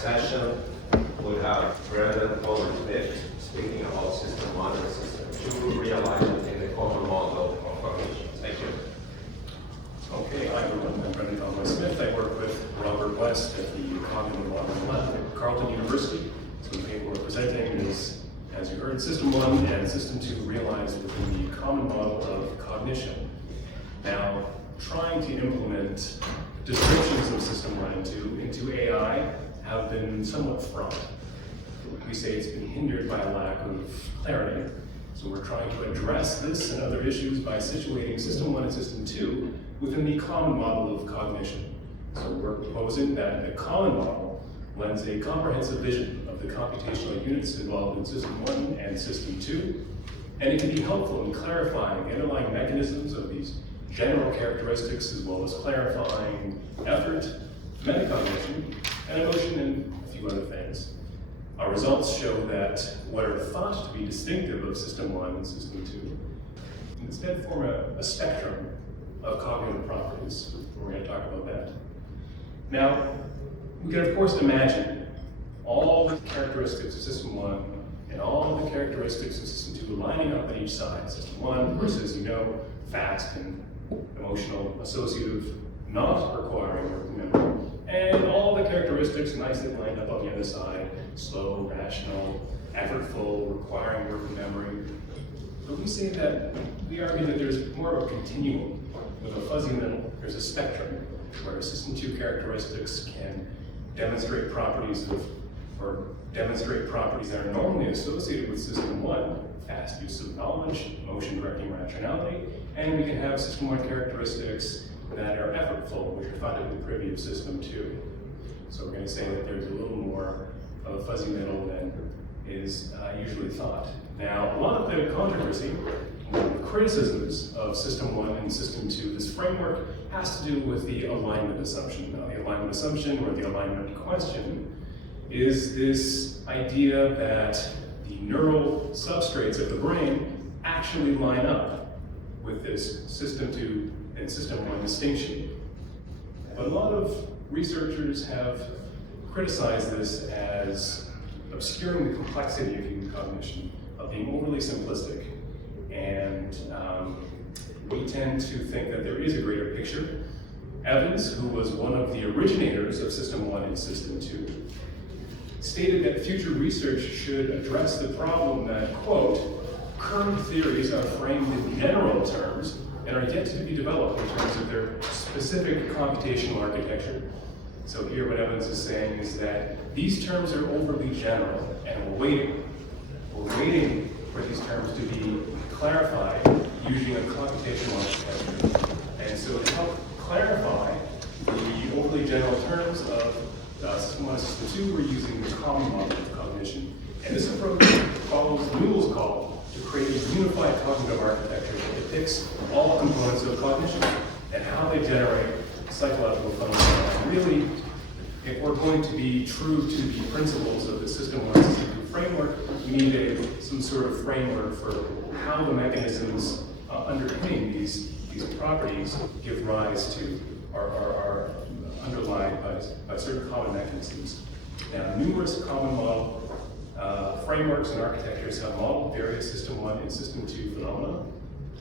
session, we have President Conway-Smith speaking about System 1 and System 2, realizing in the common model of cognition. Thank you. Okay, hi everyone. I'm President Conway-Smith. I work with Robert West at the Cognitive Modeling Lab at Carleton University. So the paper we're presenting is, as you heard, System 1 and System 2 realized within the common model of cognition. Now, trying to implement descriptions of System 1 and 2 into AI have been somewhat fraught. We say it's been hindered by a lack of clarity. So we're trying to address this and other issues by situating System 1 and System 2 within the common model of cognition. So we're proposing that the common model lends a comprehensive vision of the computational units involved in System 1 and System 2, and it can be helpful in clarifying the underlying mechanisms of these general characteristics, as well as clarifying effort, metacognition, and emotion, and a few other things. Our results show that what are thought to be distinctive of System 1 and System 2 instead form a spectrum of cognitive properties. We're going to talk about that. Now, we can of course imagine all the characteristics of System 1 and all the characteristics of System 2 lining up on each side. System 1 versus, fast and emotional, associative, not requiring working memory, and all the characteristics nicely lined up on the other side: slow, rational, effortful, requiring working memory. But we argue that there's more of a continuum with a fuzzy middle. There's a spectrum where System 2 characteristics can demonstrate properties that are normally associated with System 1, fast use of knowledge, emotion directing rationality, and we can have System 1 characteristics that are effortful, which are thought to be the privy of System 2. So we're going to say that there's a little more of a fuzzy middle than is usually thought. Now, a lot of the controversy, the criticisms of System 1 and System 2, this framework has to do with the alignment assumption. Now, the alignment assumption, or the alignment question, is this idea that the neural substrates of the brain actually line up with this System 2 and System 1 distinction. But a lot of researchers have criticized this as obscuring the complexity of human cognition, of being overly simplistic. And we tend to think that there is a greater picture. Evans, who was one of the originators of System 1 and System 2, stated that future research should address the problem that, quote, current theories are framed in general terms and are yet to be developed in terms of their specific computational architecture. So here what Evans is saying is that these terms are overly general, and we're waiting for these terms to be clarified using a computational architecture. And so to help clarify the overly general terms of System 1 and System 2, we're using the common model of cognition. And this approach follows Newell's call to create a unified cognitive architecture that depicts all components of cognition and how they generate psychological phenomena. And really, if we're going to be true to the principles of the System 1 and System 2 framework, we need some sort of framework for how the mechanisms underpinning these properties give rise to or are underlined by certain common mechanisms. Now, numerous common model frameworks and architectures have modeled various System 1 and System 2 phenomena,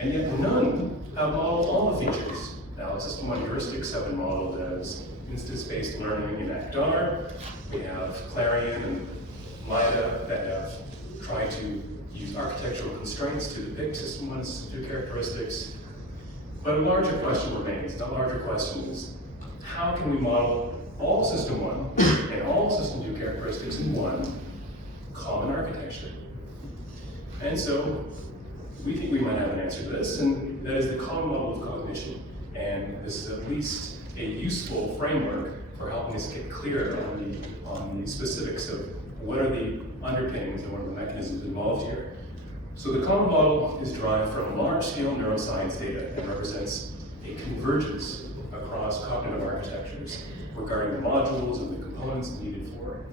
and yet none have modeled all the features. Now, System 1 heuristics have been modeled as instance-based learning in ACT-R. We have Clarion and LIDA that have tried to use architectural constraints to depict System 1 and System 2 characteristics. But a larger question remains. The larger question is, how can we model all System 1 and all System 2 characteristics in one common architecture? And so we think we might have an answer to this, and that is the common model of cognition. And this is at least a useful framework for helping us get clear on the specifics of what are the underpinnings and what are the mechanisms involved here. So the common model is derived from large-scale neuroscience data and represents a convergence across cognitive architectures regarding the modules and the components needed for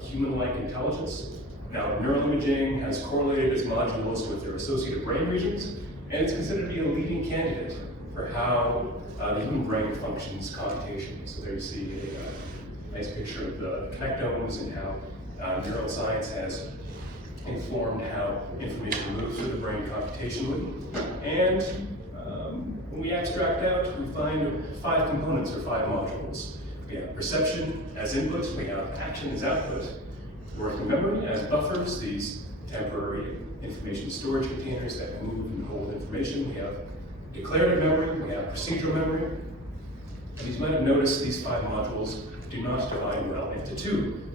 human-like intelligence. Now, neuroimaging has correlated its modules with their associated brain regions, and it's considered to be a leading candidate for how the human brain functions computation. So there you see nice picture of the connectomes and how neuroscience has informed how information moves through the brain computationally. And when we abstract out, we find 5 components or 5 modules. We have perception as input, we have action as output, working memory as buffers, these temporary information storage containers that move and hold information. We have declarative memory, we have procedural memory. And you might have noticed these 5 modules do not divide well into 2.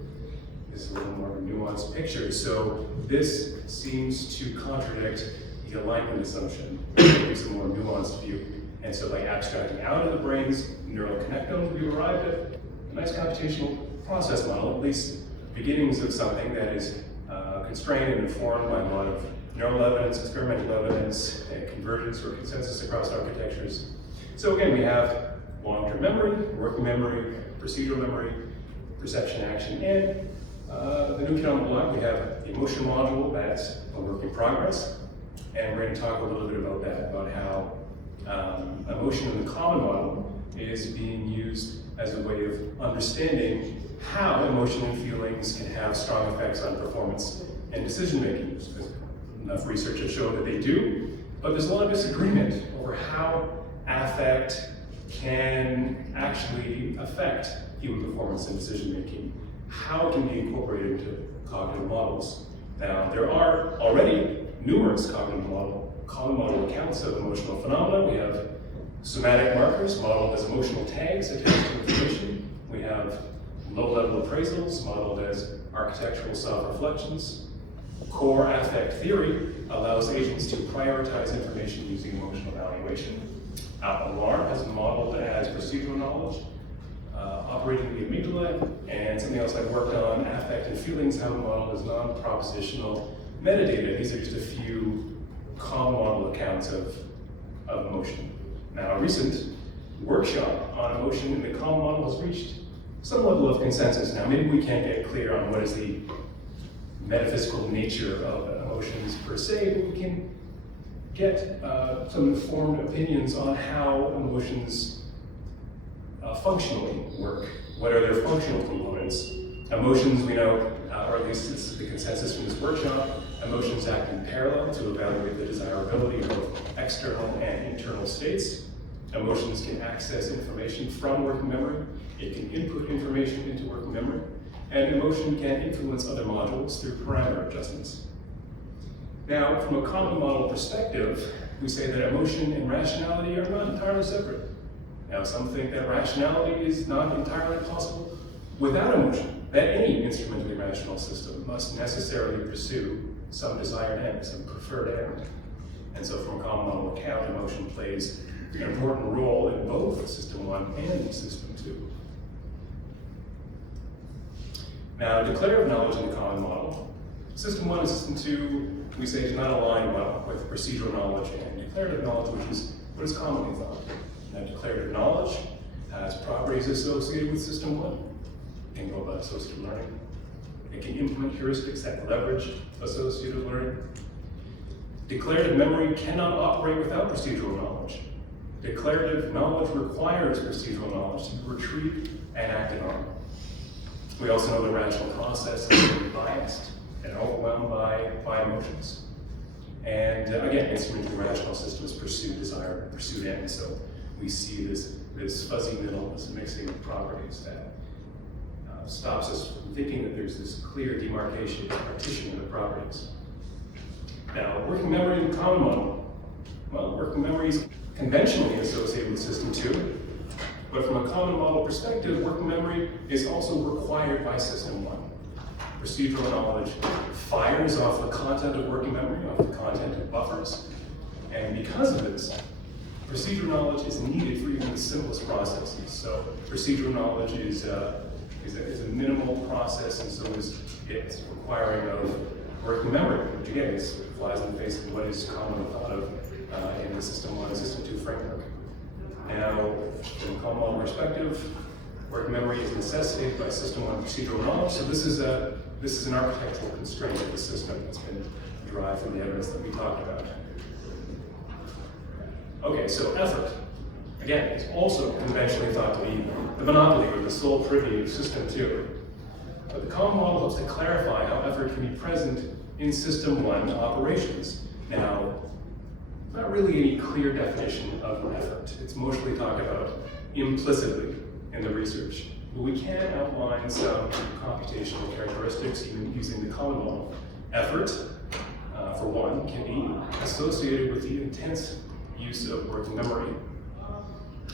This is a little more of a nuanced picture. So this seems to contradict the alignment assumption, which gives a more nuanced view. And so by abstracting out of the brain's neural connectomes, we've arrived at a nice computational process model, at least beginnings of something that is constrained and informed by a lot of neural evidence, experimental evidence, and convergence or consensus across architectures. So again, we have long-term memory, working memory, procedural memory, perception, action, and the new kid on the block, we have the emotion module that's a work in progress. And we're going to talk a little bit about that, about how emotion in the common model is being used as a way of understanding how emotion and feelings can have strong effects on performance and decision making. Because enough research has shown that they do, but there's a lot of disagreement over how affect can actually affect human performance and decision making. How it can be incorporated into cognitive models. Now, there are already numerous common model accounts of emotional phenomena. We have somatic markers modeled as emotional tags attached to information. We have low-level appraisals modeled as architectural self-reflections. Core affect theory allows agents to prioritize information using emotional evaluation. Alarm is modeled as procedural knowledge, operating the amygdala, and something else I've worked on, affect and feelings, how modeled as non-propositional metadata. These are just a few common model accounts of emotion. Now, a recent workshop on emotion in the common model has reached some level of consensus. Now, maybe we can't get clear on what is the metaphysical nature of emotions per se, but we can get some informed opinions on how emotions functionally work. What are their functional components? Emotions, we know, or at least it's the consensus from this workshop, emotions act in parallel to evaluate the desirability of both external and internal states. Emotions can access information from working memory. It can input information into working memory. And emotion can influence other modules through parameter adjustments. Now, from a common model perspective, we say that emotion and rationality are not entirely separate. Now, some think that rationality is not entirely possible without emotion, that any instrumentally rational system must necessarily pursue some desired end, some preferred end. And so from a common model account, emotion plays an important role in both System 1 and System 2. Now, declarative knowledge in the common model, System 1 and System 2, we say, do not align well with procedural knowledge and declarative knowledge, which is what is commonly thought. Now, declarative knowledge has properties associated with System 1. It can go about associative learning. It can implement heuristics that leverage associative learning. Declarative memory cannot operate without procedural knowledge. Declarative knowledge requires procedural knowledge to retrieve and act on. We also know the rational process is biased and overwhelmed by emotions. And again, instrumentally rational systems pursue desire and pursue ends. So we see this fuzzy middle, this mixing of properties that stops us from thinking that there's this clear demarcation, partition of the properties. Now, working memory in the common model. Well, working memory is conventionally associated with System 2, but from a common model perspective, working memory is also required by System 1. Procedural knowledge fires off the content of working memory, off the content of buffers, and because of this, procedural knowledge is needed for even the simplest processes. So procedural knowledge is a minimal process, and so it's requiring of working memory, which again flies in the face of what is commonly thought of in the System 1 and System 2 framework. Now, from a common model perspective, working memory is necessitated by System 1 procedural knowledge, so this is an architectural constraint of the system that's been derived from the evidence that we talked about. Okay, so effort. Again, it's also conventionally thought to be the monopoly or the sole privy of System 2. But the common model helps to clarify how effort can be present in System 1 operations. Now, not really any clear definition of effort. It's mostly talked about implicitly in the research. But we can outline some computational characteristics using the common model. Effort, for one, can be associated with the intense use of working memory.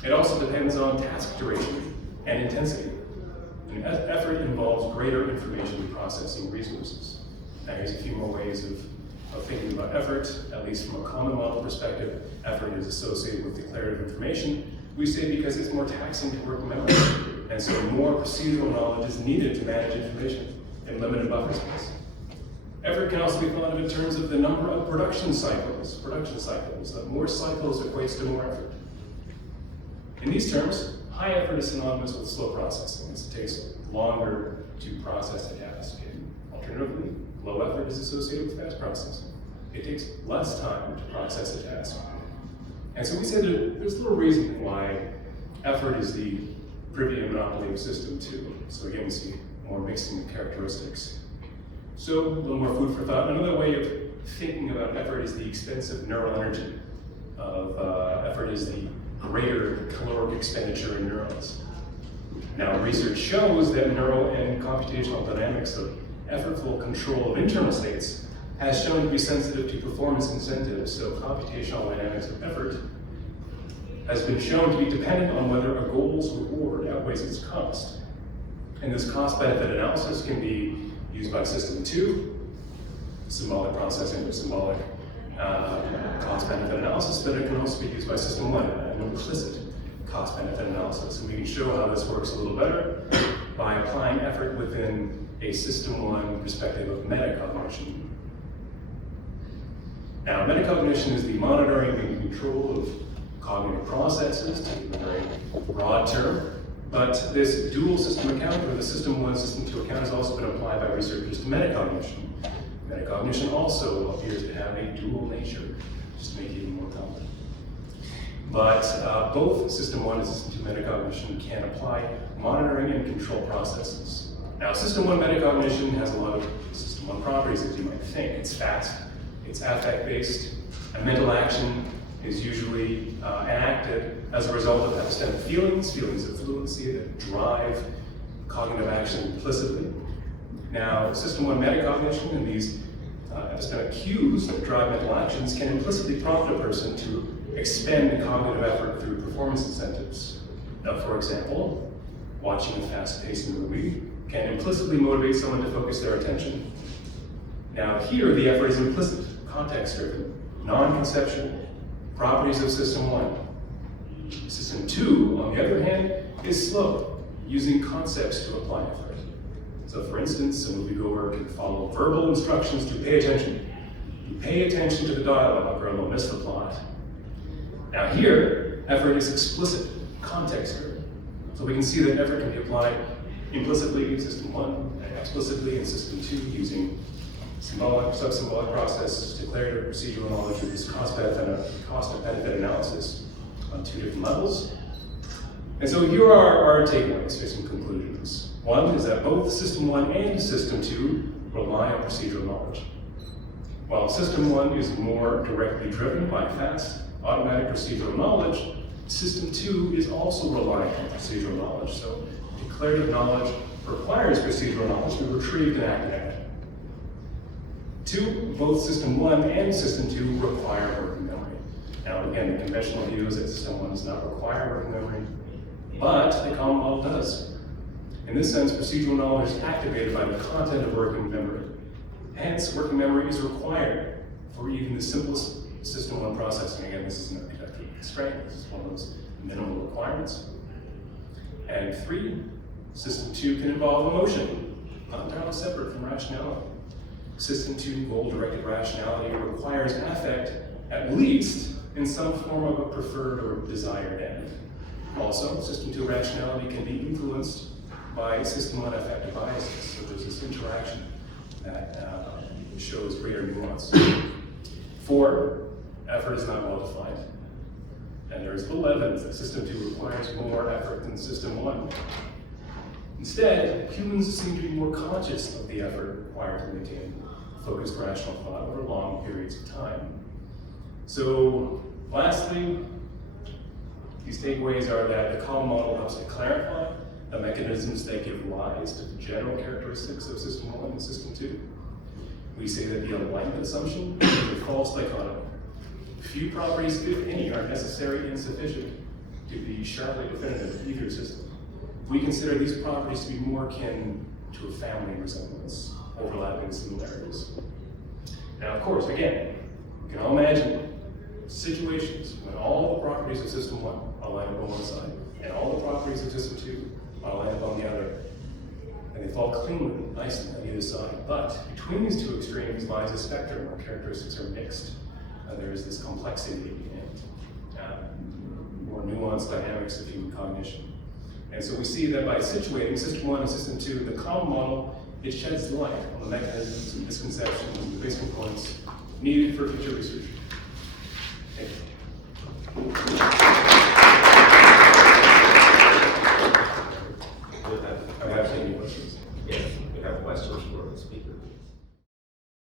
It also depends on task duration and intensity. And effort involves greater information processing resources. Now here's a few more ways of thinking about effort, at least from a common model perspective. Effort is associated with declarative information. We say because it's more taxing to work memory, and so more procedural knowledge is needed to manage information in limited buffer space. Effort can also be thought of in terms of the number of production cycles. That more cycles equates to more effort. In these terms, high effort is synonymous with slow processing, as it takes longer to process a task. And alternatively, low effort is associated with fast processing. It takes less time to process a task. And so we say that there's little reason why effort is the privy and monopoly of System 2. So again, we see more mixing of characteristics. So a little more food for thought. Another way of thinking about effort is the expensive neural energy of effort is the greater caloric expenditure in neurons. Now, research shows that neural and computational dynamics of effortful control of internal states has shown to be sensitive to performance incentives. So computational dynamics of effort has been shown to be dependent on whether a goal's reward outweighs its cost. And this cost-benefit analysis can be used by System 2, symbolic processing or symbolic cost-benefit analysis, but it can also be used by System 1, an implicit cost-benefit analysis. And we can show how this works a little better by applying effort within a System 1 perspective of metacognition. Now, metacognition is the monitoring and control of cognitive processes, to use a very broad term, but this dual system account, or the System 1, System 2 account, has also been applied by researchers to metacognition. Metacognition also appears to have a dual nature, just to make it even more complex. But both System 1 and System 2 metacognition can apply monitoring and control processes. Now, System 1 metacognition has a lot of System 1 properties, as you might think. It's fast, it's affect-based, and mental action is usually enacted as a result of epistemic feelings of fluency that drive cognitive action implicitly. Now, System 1 metacognition and these epistemic cues that drive mental actions can implicitly prompt a person to expend cognitive effort through performance incentives. Now, for example, watching a fast-paced movie can implicitly motivate someone to focus their attention. Now, here the effort is implicit, context-driven, non-conceptual, properties of System 1. System 2, on the other hand, is slow, using concepts to apply effort. So for instance, a moviegoer can follow verbal instructions to pay attention. You pay attention to the dialogue or you'll miss the plot. Now here, effort is explicit, context-driven. So we can see that effort can be applied implicitly in System 1 and explicitly in System 2 using symbolic, sub-symbolic process, declarative procedural knowledge, or this cost-benefit analysis on two different levels. And so here are our takeaways, here's some conclusions. One is that both System 1 and System 2 rely on procedural knowledge. While System 1 is more directly driven by fast, automatic procedural knowledge, System 2 is also relying on procedural knowledge. So declarative knowledge requires procedural knowledge to be retrieved and acted out. Two, both System 1 and System 2 require working memory. Now again, the conventional view is that System 1 does not require working memory, but the common model does. In this sense, procedural knowledge is activated by the content of working memory. Hence, working memory is required for even the simplest System 1 processing. Again, this is an architectural constraint. This is one of those minimal requirements. And three, System 2 can involve emotion, not entirely separate from rationality. System 2 goal-directed rationality requires affect, at least in some form of a preferred or desired end. Also, System 2 rationality can be influenced by System 1 affective biases. So there's this interaction that shows greater nuance. 4, effort is not well defined. and there is little evidence that System 2 requires more effort than System 1. Instead, humans seem to be more conscious of the effort required to maintain focused rational thought over long periods of time. So, lastly, these takeaways are that the common model helps to clarify the mechanisms that give rise to the general characteristics of System 1 and System 2. We say that the alignment assumption is a false dichotomy. Few properties, if any, are necessary and sufficient to be sharply definitive of either system. We consider these properties to be more akin to a family resemblance, overlapping similarities. Now, of course, again, we can all imagine situations when all the properties of System 1 are lined up on one side, and all the properties of System 2 are lined up on the other, and they fall cleanly, nicely on either side. But between these two extremes lies a spectrum where characteristics are mixed. There is this complexity and more nuanced dynamics of human cognition. And so we see that by situating System 1 and System 2, the common model, it sheds light on the mechanisms and misconceptions and the basic components needed for future research. Thank you. We have any questions? Yes, we have questions for the speaker.